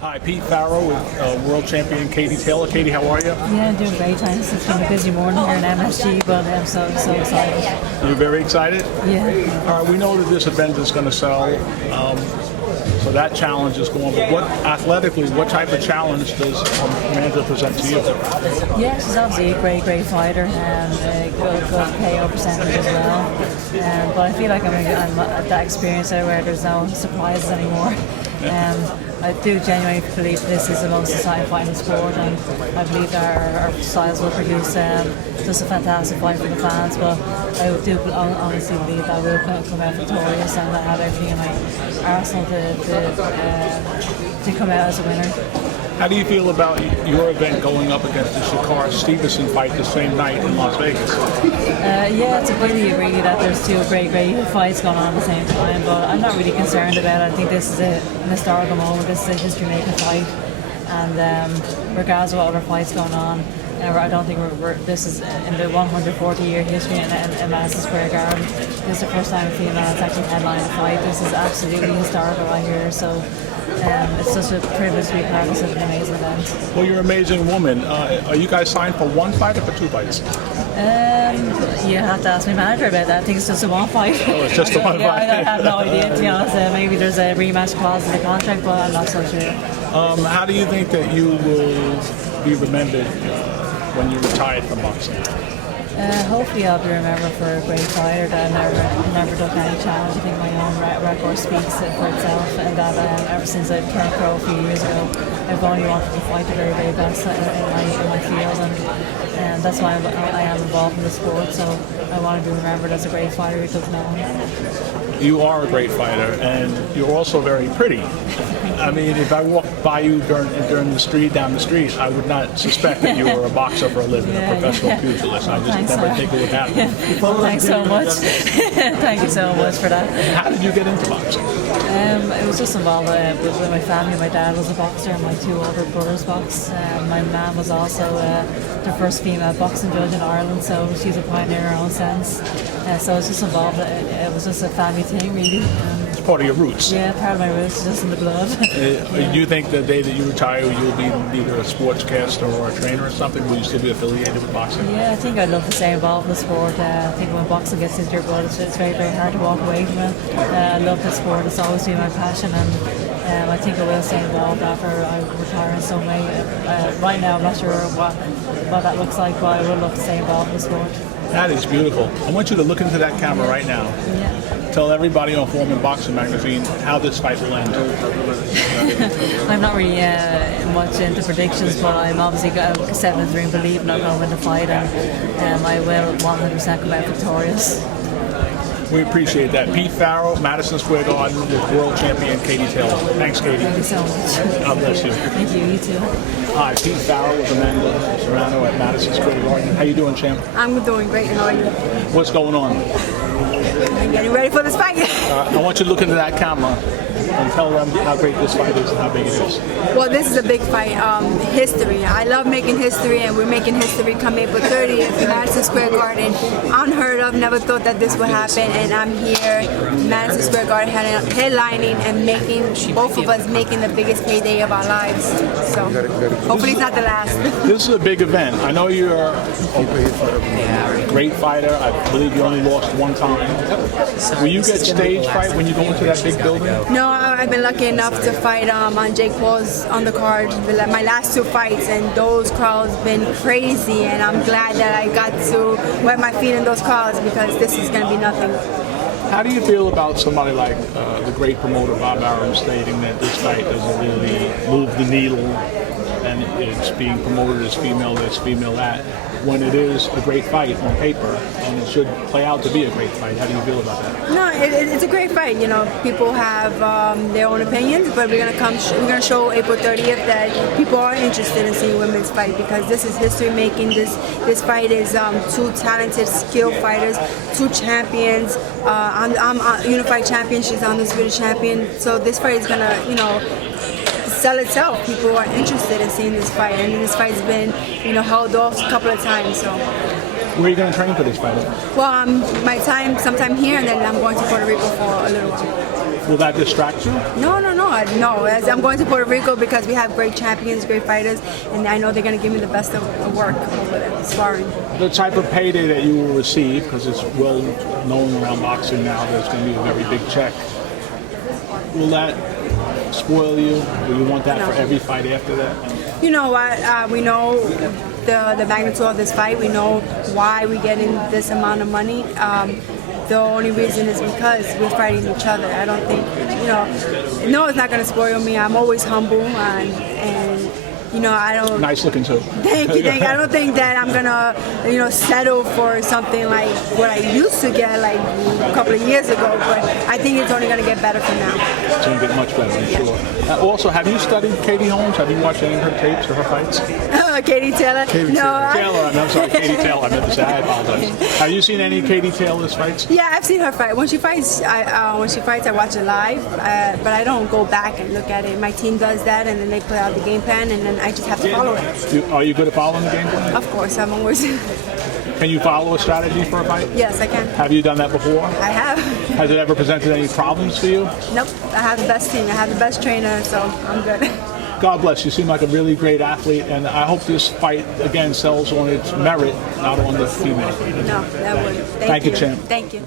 Hi, Pete Farrow with world champion Katie Taylor. Katie, how are you? Yeah, I'm doing great, thanks. It's been a busy morning here in MSG, but I'm so excited. You're very excited? Yeah. All right, we know that this event is going to sell, so that challenge is going. But what type of challenge does Amanda present to you? Yeah, she's obviously a great fighter and a good KO percentage as well. But I feel like I'm at that experience there where there's no surprises anymore. I do genuinely believe this is the most exciting fight in the sport, and I believe that our styles will produce just a fantastic fight for the fans. But I do honestly believe that we'll come out victorious and have everything in my arsenal to come out as a winner. How do you feel about your event going up against the Shakar Stevenson fight the same night in Las Vegas? Yeah, it's a pity really that there's two great fights going on at the same time, but I'm not really concerned about it. I think this is an historical moment. This is a history-making fight, and regardless of what other fights going on, I don't think this is in the 140-year history in Madison Square Garden. This is the first time a female has actually headlined a fight. This is absolutely historical right here. So. It's such a privilege to be part of such an amazing event. Well, you're an amazing woman. Are you guys signed for one fight or for two fights? You have to ask my manager about that. I think it's just a one fight. Oh, it's just a one fight. I have no idea, to be honest. Maybe there's a rematch clause in the contract, but I'm not so sure. How do you think that you will be remembered when you're retired from boxing? Hopefully I'll be remembered for a great fighter that never took any challenge. I think my own record speaks for itself, and that ever since I turned pro a few years ago, I've only wanted to fight the very best in my field, and that's why I am involved in the sport. So I want to be remembered as a great fighter who took no one. You are a great fighter, and you're also very pretty. I mean, if I walked by you down the street, I would not suspect that you were a boxer for a living, a professional pugilist. I just never think it would happen. Yeah. Thanks so much. Thank you so much for that. How did you get into boxing? It was just involved with my family. My dad was a boxer, and my two older brothers boxed. My mum was also the first female boxing judge in Ireland, so she's a pioneer in her own sense. So I was just involved. It was just a family thing, really. It's part of your roots. Yeah, part of my roots, just in the blood. Do you think the day that you retire, you'll be either a sportscaster or a trainer or something? Will you still be affiliated with boxing? Yeah, I think I'd love to stay involved in the sport. I think when boxing gets into your blood, it's very hard to walk away from it. I love the sport. It's always been my passion, and I think I will stay involved after I retire in some way. Right now, I'm not sure what that looks like, but I would love to stay involved in the sport. That is beautiful. I want you to look into that camera right now. Yeah. Tell everybody on Foreman Boxing Magazine how this fight will end. I'm not really much into predictions, but I'm obviously set in the dream, believing I'm going to win the fight, and I will 100% come out victorious. We appreciate that. Pete Farrow, Madison Square Garden with world champion Katie Taylor. Thanks, Katie. Thank you so much. God bless you. Thank you. You too. Hi, Pete Farrow with Amanda Serrano at Madison Square Garden. How you doing, champ? I'm doing great. How are you? What's going on? I'm getting ready for this fight. I want you to look into that camera and tell them how great this fight is and how big it is. Well, this is a big fight. History. I love making history, and we're making history come April 30th, Madison Square Garden. Unheard of. Never thought that this would happen, and I'm here, Madison Square Garden, headlining and making both of us making the biggest payday of our lives. So hopefully it's not the last. This is a big event. I know you're a great fighter. I believe you only lost one time. Will you get stage fright when you go into that big building? No, I've been lucky enough to fight on Jake Paul's undercard, my last two fights, and those crowds been crazy, and I'm glad that I got to wet my feet in those crowds because this is going to be nothing. How do you feel about somebody like the great promoter Bob Arum stating that this fight doesn't really move the needle and it's being promoted as female this, female that, when it is a great fight on paper and it should play out to be a great fight? How do you feel about that? No, it's a great fight. You know, people have their own opinions, but we're gonna show April 30th that people are interested in seeing women's fight because this is history making. This fight is two talented, skilled fighters, two champions. I'm a unified champion. She's undisputed champion. So this fight is gonna, sell itself. People are interested in seeing this fight, and this fight's been, held off a couple of times. So. Where are you going to train for this fight? Well, my time sometime here, and then I'm going to Puerto Rico for a little while. Will that distract you? No. As I'm going to Puerto Rico because we have great champions, great fighters, and I know they're going to give me the best of work over there, sparring. The type of payday that you will receive, because it's well known around boxing now, there's going to be a very big check. Will that spoil you? Will you want that for every fight after that? You know what? We know the magnitude of this fight. We know why we're getting this amount of money. The only reason is because we're fighting each other. I don't think, no, it's not going to spoil me. I'm always humble and I don't. Nice looking too. Thank you. I don't think that I'm gonna, settle for something like what I used to get like a couple of years ago. But I think it's only gonna get better from now. It's going to get much better, I'm sure. Also, have you studied Katie Holmes? Have you watched any of her tapes or her fights? Katie Taylor. Katie Taylor. I'm sorry, Katie Taylor. I meant to say. I apologize. Have you seen any Katie Taylor's fights? Yeah, I've seen her fight. When she fights, I watch it live, but I don't go back and look at it. My team does that, and then they put out the game plan, and then I just have to follow it. Are you good at following the game plan? Of course, I'm always. Can you follow a strategy for a fight? Yes, I can. Have you done that before? I have. Has it ever presented any problems for you? Nope. I have the best team. I have the best trainer, so I'm good. God bless. You seem like a really great athlete, and I hope this fight, again, sells on its merit, not on the female. No, that wouldn't. Thank you, champ. Thank you.